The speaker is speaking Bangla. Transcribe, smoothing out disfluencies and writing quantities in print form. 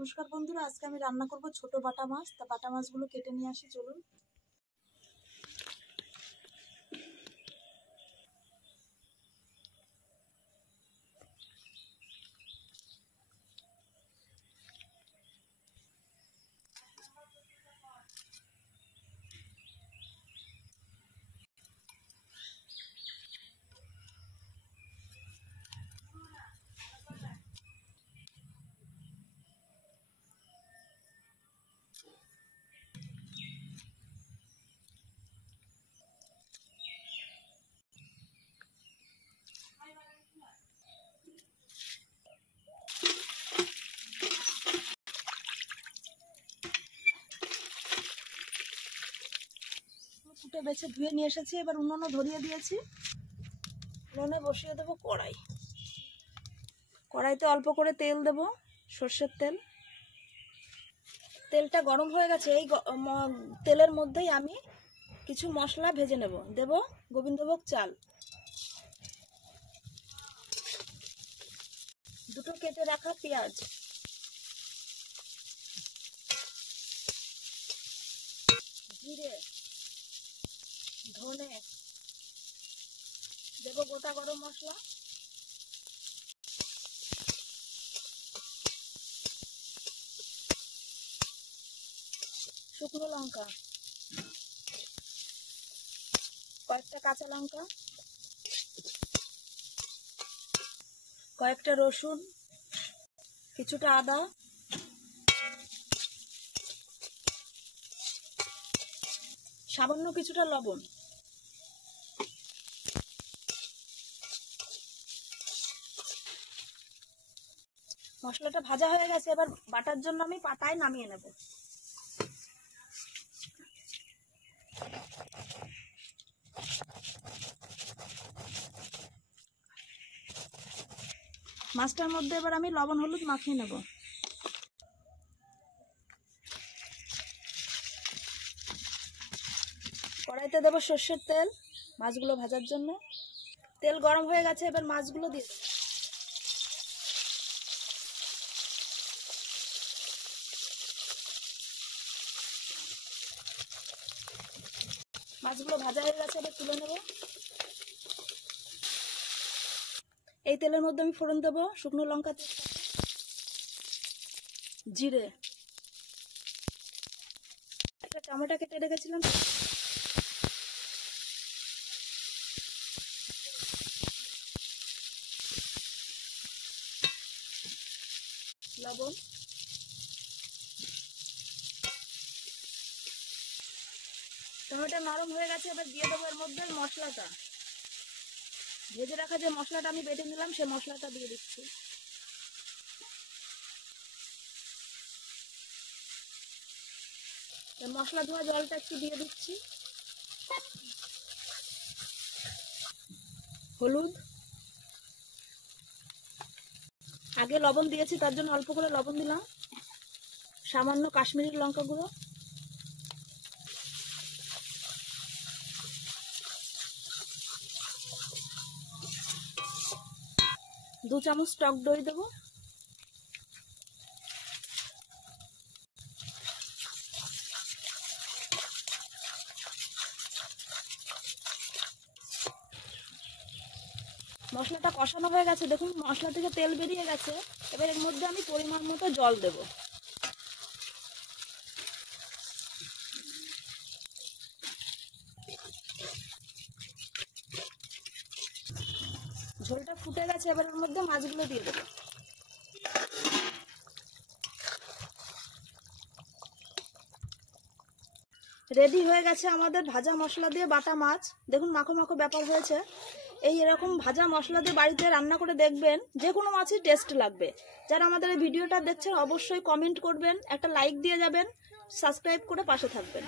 নমস্কার বন্ধুরা, আজকে আমি রান্না করব ছোট বাটা মাছ। তা বাটা মাছগুলো কেটে নিয়ে আসি, চলুন। ফুটে বেছে ধুয়ে নিয়ে এসেছি। এবার উনুনে ধরিয়ে দিয়েছি। উনুনে বসিয়ে দেবো কড়াই। কড়াইতে অল্প করে তেল দেব, সর্ষের তেল। তেলটা গরম হয়ে গেছে। এই তেলের মধ্যেই আমি কিছু মশলা ভেজে নেব। দেব গোবিন্দভোগ চাল, দুটো কেটে রাখা পেঁয়াজ, জিরে, ধনে, দেব গোটা গরম মশলা, শুকনো লঙ্কা, কয়েকটা কাঁচা লঙ্কা, কয়েকটা রসুন, কিছুটা আদা, সামান্য কিছুটা লবণ। মশলাটা ভাজা হয়ে গেছে। এবার বাটার জন্য আমি পাটায় নামিয়ে নেব। মাছটার মধ্যে এবার আমি লবণ হলুদ মাখিয়ে নেব। কড়াইতে দেব সর্ষের তেল মাছগুলো ভাজার জন্য। তেল গরম হয়ে গেছে। এবার মাছগুলো দিয়ে দেব। মাছগুলো ভাজা হয়ে গেছে, এবার তুলে নেব। এই তেলের মধ্যে আমি ফোড়ন দেব শুকনো লঙ্কা, জিরে, একটা টমেটো কেটে রেখেছিলাম, লবণ, টমেটো নরম হয়ে গেছে। এবার দিয়ে দেবো এর মধ্যে মশলাটা, ভেজে রাখা যে মশলাটা আমি বেটে নিলাম সে মশলাটা দিয়ে দিচ্ছি। মশলা ধোয়া জলটা একটু দিয়ে দিচ্ছি। হলুদ, আগে লবণ দিয়েছি তার জন্য অল্প করে লবণ দিলাম। সামান্য কাশ্মীরি লঙ্কা গুঁড়ো, দু চামচ টক দই দেবো। মশলাটা কষানো হয়ে গেছে, দেখুন মশলা থেকে তেল বেরিয়ে গেছে। এবার এর মধ্যে আমি পরিমাণ মতো জল দেব। ঝোলটা ফুটে গেছে। এবার এর মধ্যে মাছগুলো দিয়ে দেবো। রেডি হয়ে গেছে আমাদের ভাজা মশলা দিয়ে বাটা মাছ। দেখুন মাখো মাখো ব্যাপার হয়েছে। এই এরকম ভাজা মশলা দিয়ে বাড়িতে রান্না করে দেখবেন, যে কোনো মাছই টেস্ট লাগবে। যারা আমাদের এই ভিডিওটা দেখছেন অবশ্যই কমেন্ট করবেন, একটা লাইক দিয়ে যাবেন, সাবস্ক্রাইব করে পাশে থাকবেন।